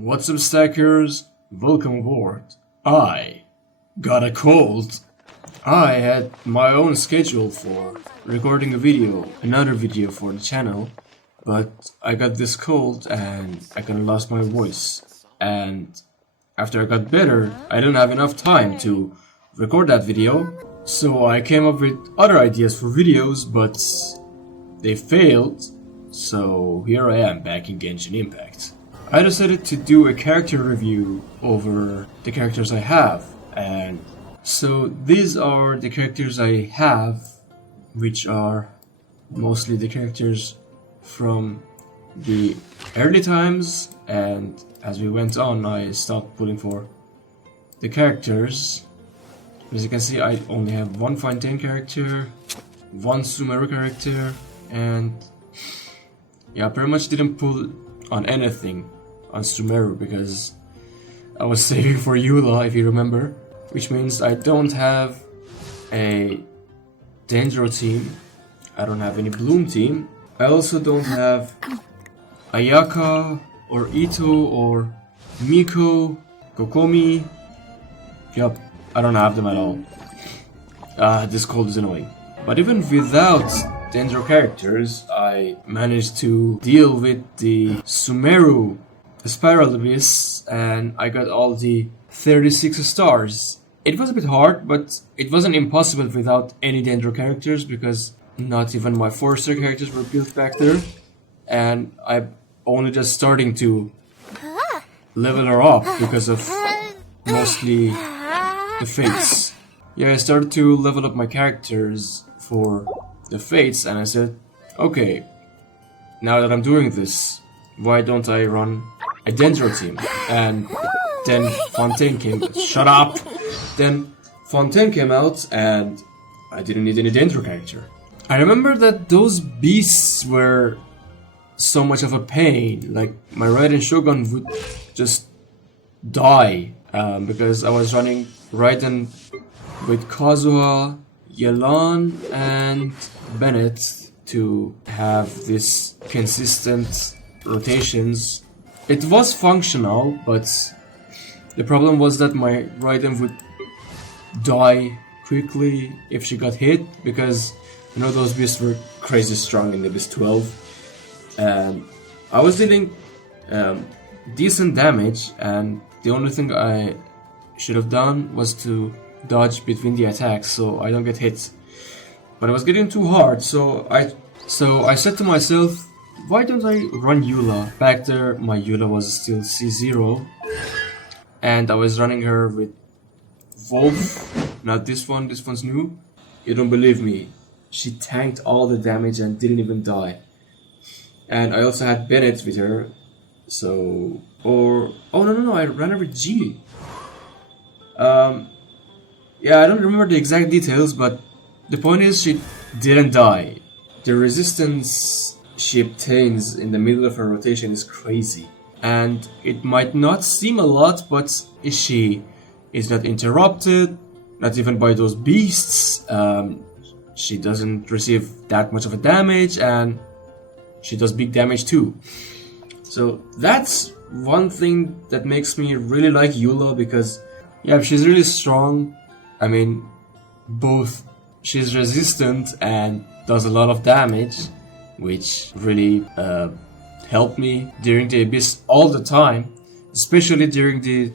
What's up, stackers? Welcome aboard. I got a cold. I had my own schedule for recording another video for the channel, but I got this cold and I kinda lost my voice. And after I got better, I didn't have enough time to record that video, so I came up with other ideas for videos, but they failed, so here I am back in Genshin Impact. I decided to do a character review over the characters I have, and so these are the characters I have, which are mostly the characters from the early times, and as we went on I stopped pulling for the characters. As you can see, I only have one Fontaine character, one Sumeru character, and yeah, I pretty much didn't pull on anything on Sumeru because I was saving for Eula, if you remember, which means I don't have a Dendro team, I don't have any Bloom team, I also don't have Ayaka or Ito or Miko, Kokomi. Yup, I don't have them at all. This cold is annoying. But even without Dendro characters, I managed to deal with the Sumeru Spiral Abyss, and I got all the 36 stars. It was a bit hard, but it wasn't impossible without any Dendro characters, because not even my 4-star characters were built back there, and I'm only just starting to level her up because of mostly the fates. Yeah, I started to level up my characters for the fates, and I said, okay, now that I'm doing this, why don't I run a Dendro team? And then Fontaine came. Shut up! Then Fontaine came out, and I didn't need any Dendro character. I remember that those beasts were so much of a pain. Like, my Raiden Shogun would just die because I was running Raiden with Kazuha, Yelan, and Bennett to have this consistent rotations. It was functional, but the problem was that my Raiden would die quickly if she got hit, because you know those beasts were crazy strong in the Beast 12, and I was dealing decent damage, and the only thing I should have done was to dodge between the attacks so I don't get hit. But it was getting too hard, so I said to myself, why don't I run Eula? Back there, my Eula was still C0, and I was running her with Wolf, not this one, this one's new. You don't believe me, she tanked all the damage and didn't even die. And I also had Bennett with her, so... oh no, I ran her with G. Yeah, I don't remember the exact details, but the point is she didn't die. The resistance she obtains in the middle of her rotation is crazy. And it might not seem a lot, but she is not interrupted, not even by those beasts. She doesn't receive that much of a damage, and she does big damage too. So that's one thing that makes me really like Eula, because yeah, she's really strong. I mean, both she's resistant and does a lot of damage, which really helped me during the Abyss all the time, especially during the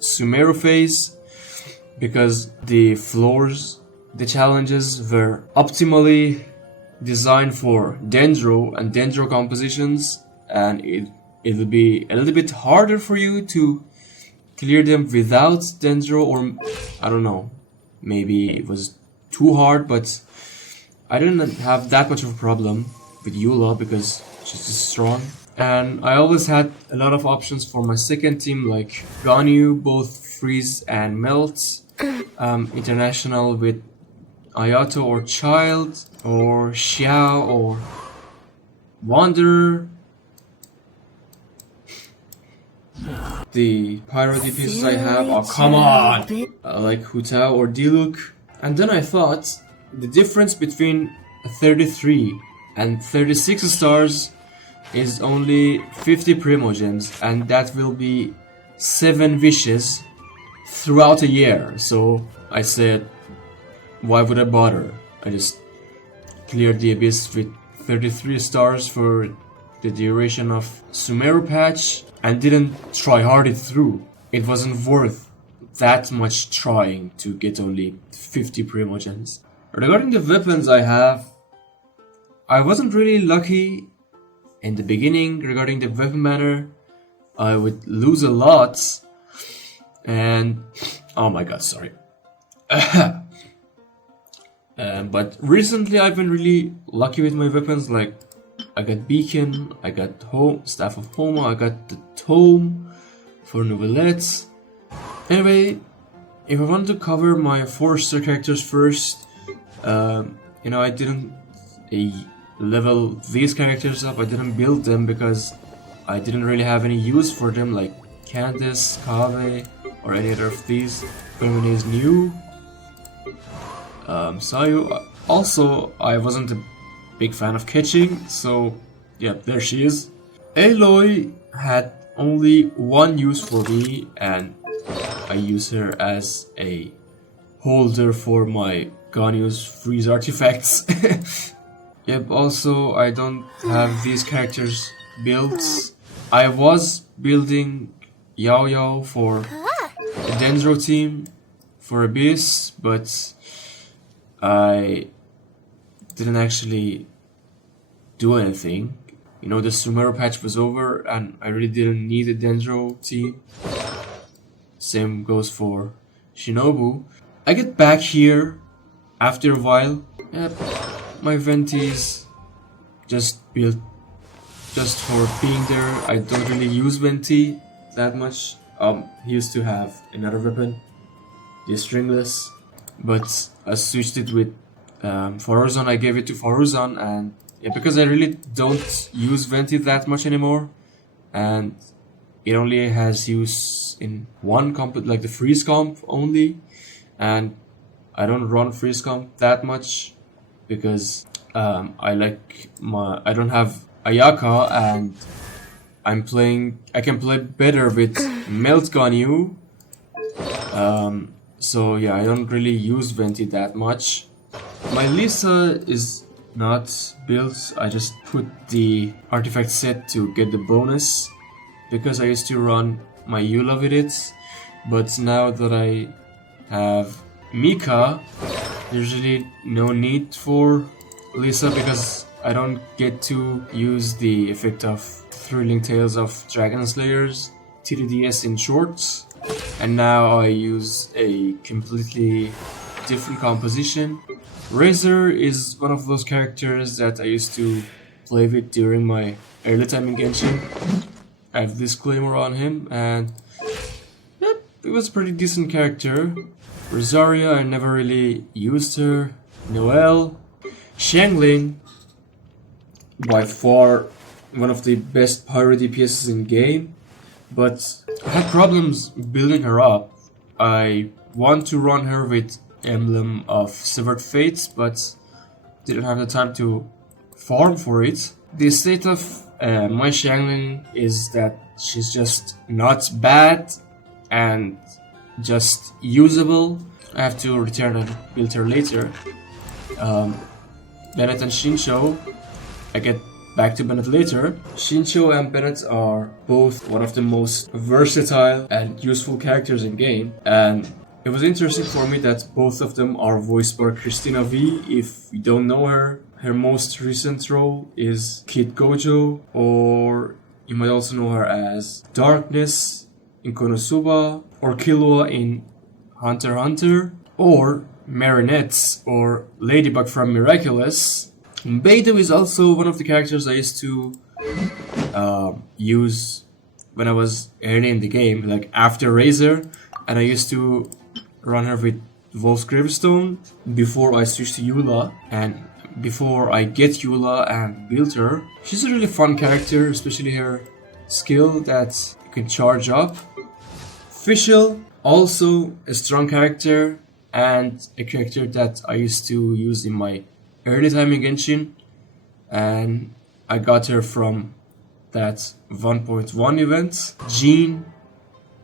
Sumeru phase, because the floors, the challenges were optimally designed for Dendro and Dendro compositions, and it will be a little bit harder for you to clear them without Dendro, or I don't know, maybe it was too hard, but I didn't have that much of a problem with Eula because she's just strong. And I always had a lot of options for my second team, like Ganyu, both freeze and melt, international with Ayato or Child, or Xiao or Wanderer. The pyro DPSs I have, oh come on! Like Hu Tao or Diluc. And then I thought, the difference between 33 and 36 stars is only 50 Primogems, and that will be 7 wishes throughout a year. So I said, why would I bother? I just cleared the abyss with 33 stars for the duration of Sumeru patch and didn't try hard it through. It wasn't worth that much trying to get only 50 Primogems. Regarding the weapons I have, I wasn't really lucky in the beginning regarding the weapon banner. I would lose a lot, and oh my god, sorry. But recently I've been really lucky with my weapons. Like, I got Beacon, I got Staff of Homa, I got the Tome for Nouvelettes. Anyway, if I want to cover my 4-star characters first, I didn't level these characters up. I didn't build them because I didn't really have any use for them, like Candice, Kave, or any other of these. Germany is new. Sayu. Also, I wasn't a big fan of catching, so yeah, there she is. Aloy had only one use for me, and I use her as a holder for my Ganyu's freeze artifacts. Yep, also I don't have these characters built. I was building Yao Yao for the Dendro team for Abyss, but I didn't actually do anything. You know, the Sumeru patch was over and I really didn't need a Dendro team. Same goes for Shinobu. I get back here after a while. Yep, my Ventis just built just for being there. I don't really use Venti that much. He used to have another weapon, the Stringless, but I switched it with Faruzan. I gave it to Faruzan, and yeah, because I really don't use Venti that much anymore, and it only has use in one comp, like the freeze comp only, and I don't run freeze comp that much because I don't have Ayaka, and I can play better with Melt Ganyu. So yeah, I don't really use Venti that much. My Lisa is not built. I just put the artifact set to get the bonus because I used to run my Eula with it, but now that I have Mika, there's really no need for Lisa because I don't get to use the effect of Thrilling Tales of Dragon Slayers, TDDS in shorts, and now I use a completely different composition. Razor is one of those characters that I used to play with during my early time in Genshin. I have disclaimer on him, and yep, it was a pretty decent character. Rosaria, I never really used her. Noelle, Xiangling, by far one of the best pyro DPSs in game, but I had problems building her up. I want to run her with Emblem of Severed Fates, but didn't have the time to farm for it. The state of my Xiangling is that she's just not bad and just usable. I have to return and build her later. Bennett and Shincho, I get back to Bennett later. Shincho and Bennett are both one of the most versatile and useful characters in game, and it was interesting for me that both of them are voiced by Christina V. If you don't know her, her most recent role is Kid Gojo, or you might also know her as Darkness in Konosuba, or Killua in Hunter x Hunter, or Marinette or Ladybug from Miraculous. Beidou is also one of the characters I used to use when I was early in the game, like after Razor, and I used to run her with Wolf's Gravestone before I switched to Eula, and before I get Eula and build her. She's a really fun character, especially her skill that you can charge up. Fischl, also a strong character, and a character that I used to use in my early time in Genshin, and I got her from that 1.1 event. Jean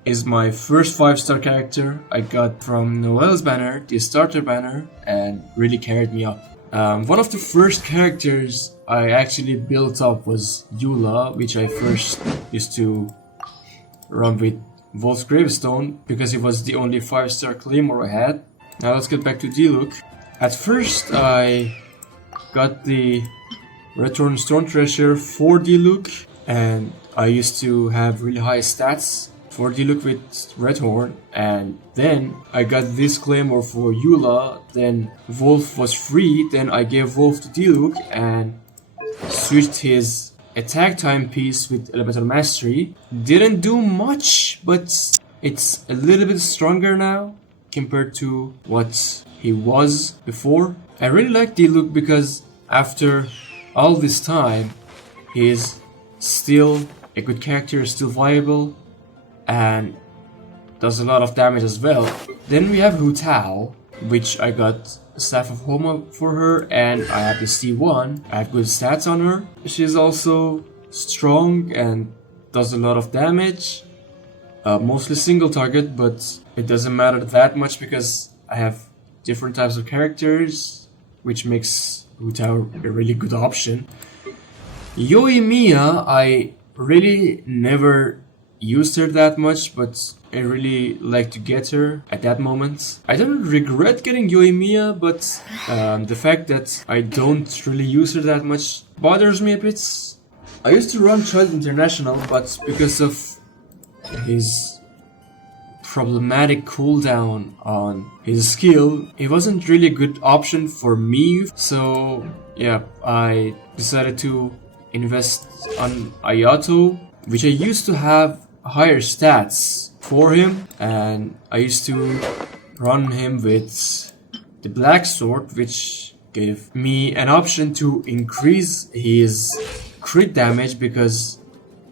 is my first 5-star character I got from Noel's banner, the starter banner, and really carried me up. One of the first characters I actually built up was Eula, which I first used to run with Wolf's Gravestone because it was the only 5-star Claymore I had. Now let's get back to D-Look. At first I got the Redhorn Storm Treasure for D-Look, and I used to have really high stats for D-Look with Redhorn, and then I got this Claymore for Eula, then Wolf was free, then I gave Wolf to D-Look and switched his attack timepiece with Elemental Mastery. Didn't do much, but it's a little bit stronger now compared to what he was before. I really like D-Look because after all this time, he is still a good character, still viable, and does a lot of damage as well. Then we have Hu Tao, which I got Staff of Homa for her, and I have the C1. I have good stats on her. She's also strong and does a lot of damage. Mostly single target, but it doesn't matter that much because I have different types of characters, which makes Hu Tao a really good option. Yoimiya, I really never used her that much, but I really like to get her at that moment. I don't regret getting Yoimiya, but the fact that I don't really use her that much bothers me a bit. I used to run Child International, but because of his problematic cooldown on his skill, it wasn't really a good option for me. So yeah, I decided to invest on Ayato, which I used to have higher stats for him, and I used to run him with the Black Sword, which gave me an option to increase his crit damage because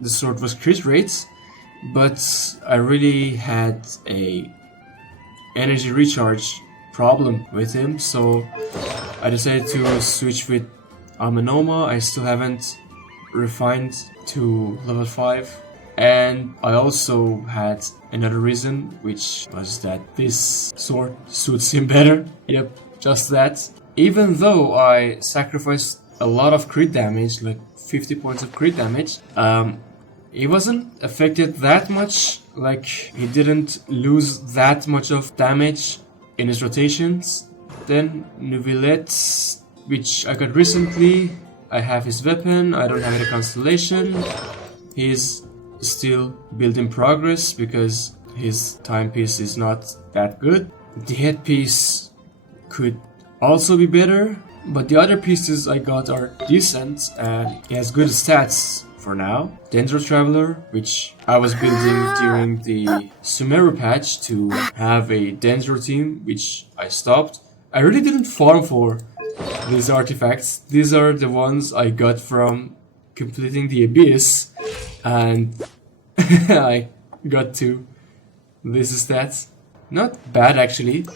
the sword was crit rate, but I really had a energy recharge problem with him, so I decided to switch with Amenoma. I still haven't refined to level 5. And I also had another reason, which was that this sword suits him better. Yep, just that. Even though I sacrificed a lot of crit damage, like 50 points of crit damage, he wasn't affected that much. Like, he didn't lose that much of damage in his rotations. Then Neuvillette, which I got recently, I have his weapon, I don't have any constellation. He's still build in progress because his timepiece is not that good. The headpiece could also be better, but the other pieces I got are decent and he has good stats for now. Dendro Traveler, which I was building during the Sumeru patch to have a Dendro team, which I stopped. I really didn't farm for these artifacts. These are the ones I got from completing the Abyss, and I got to these stats. Not bad actually.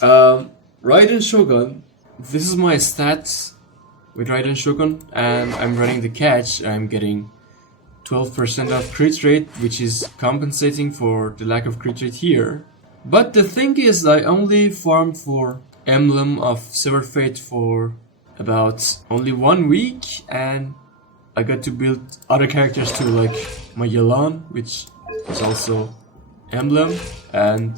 Raiden Shogun. This is my stats with Raiden Shogun, and I'm running the catch. I'm getting 12% of crit rate, which is compensating for the lack of crit rate here. But the thing is, I only farmed for Emblem of Severed Fate for about only 1 week, and I got to build other characters too, like my Yelan, which is also Emblem, and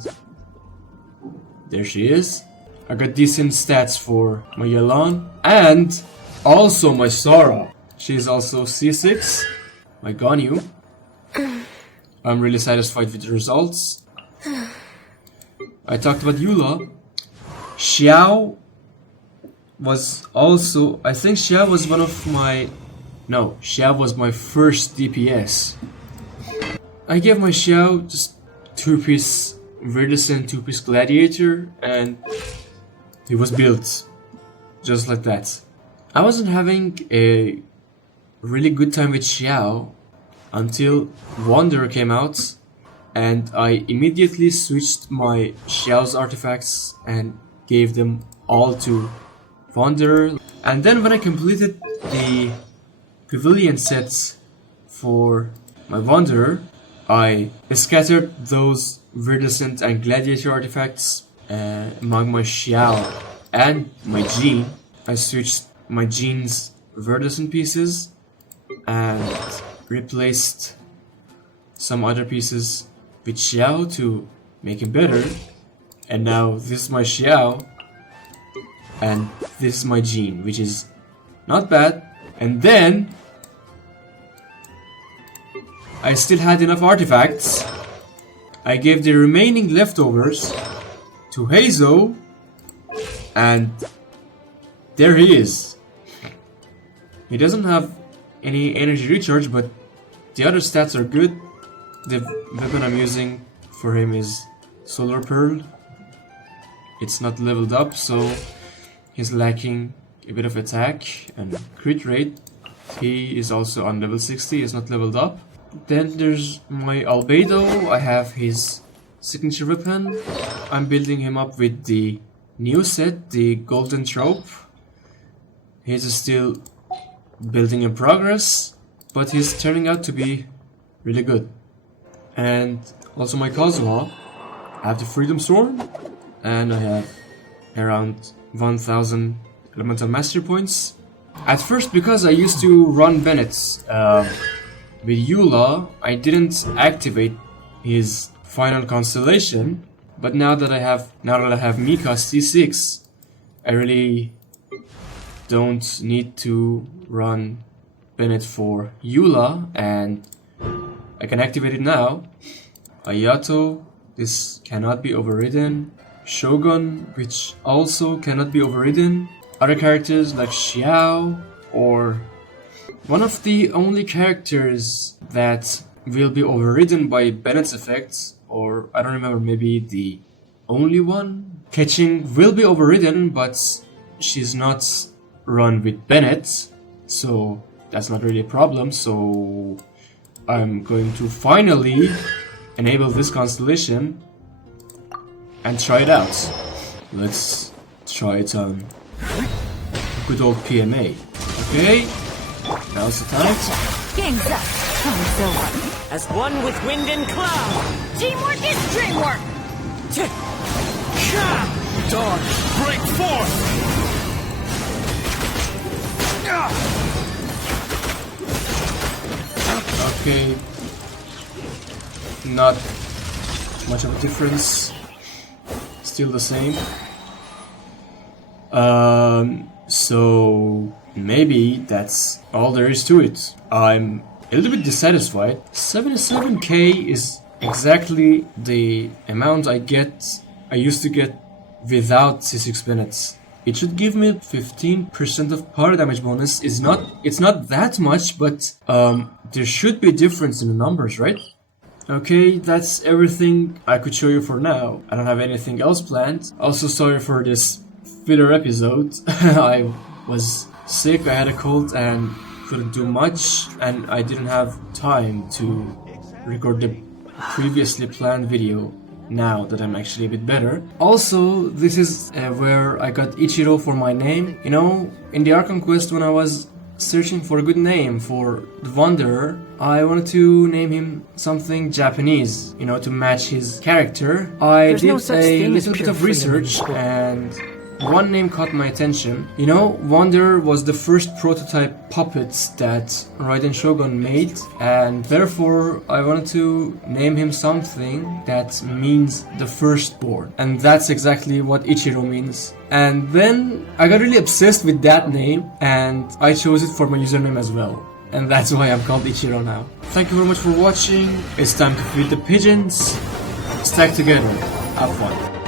there she is. I got decent stats for my Yelan, and also my Sara. She's also C6, my Ganyu. I'm really satisfied with the results. I talked about Eula. Xiao was also, I think Xiao was one of my, no, Xiao was my first DPS. I gave my Xiao just 2-piece Viridescent, 2-piece Gladiator, and he was built just like that. I wasn't having a really good time with Xiao until Wanderer came out, and I immediately switched my Xiao's artifacts and gave them all to Wanderer. And then when I completed the Pavilion sets for my Wanderer, I scattered those Viridescent and Gladiator artifacts among my Xiao and my Jean. I switched my Jean's Viridescent pieces and replaced some other pieces with Xiao to make him better. And now this is my Xiao and this is my Jean, which is not bad. And then I still had enough artifacts. I gave the remaining leftovers to Heizo, and there he is. He doesn't have any energy recharge, but the other stats are good. The weapon I'm using for him is Solar Pearl. It's not leveled up, so he's lacking a bit of attack and crit rate. He is also on level 60, is not leveled up. Then there's my Albedo. I have his signature weapon. I'm building him up with the new set, the Golden Trope. He's still building in progress, but he's turning out to be really good. And also my Kazuha. I have the Freedom Sword, and I have around 1000 Elemental Mastery points. At first, because I used to run Bennett's with Eula, I didn't activate his final constellation. But now that I have Mika's C6, I really don't need to run Bennett for Eula, and I can activate it now. Ayato, this cannot be overridden. Shogun, which also cannot be overridden. Other characters like Xiao, or one of the only characters that will be overridden by Bennett's effects, or I don't remember, maybe the only one. Catching will be overridden, but she's not run with Bennett, so that's not really a problem. So I'm going to finally enable this constellation and try it out. Let's try it on good old PMA. Okay, now's the time. Game's up. Time's over. As one with wind and cloud. Teamwork is dreamwork. Dawn, break forth! Okay, not much of a difference, still the same. So maybe that's all there is to it. I'm a little bit dissatisfied. 77k is exactly the amount I used to get without C6 Bennett's. It should give me 15% of power damage bonus. It's not that much, but there should be a difference in the numbers, right? Okay, that's everything I could show you for now. I don't have anything else planned. Also, sorry for this filler episode. I was sick, I had a cold and couldn't do much, and I didn't have time to record the previously planned video now that I'm actually a bit better. Also, this is where I got Ichiro for my name. You know, in the Archon Quest, when I was searching for a good name for the Wanderer, I wanted to name him something Japanese, you know, to match his character. I did a little bit of research, and one name caught my attention. You know, Wanderer was the first prototype puppets that Raiden Shogun made, and therefore I wanted to name him something that means the firstborn, and that's exactly what Ichiro means. And then I got really obsessed with that name, and I chose it for my username as well, and that's why I'm called Ichiro now. Thank you very much for watching. It's time to feed the pigeons. Stack together. Have fun.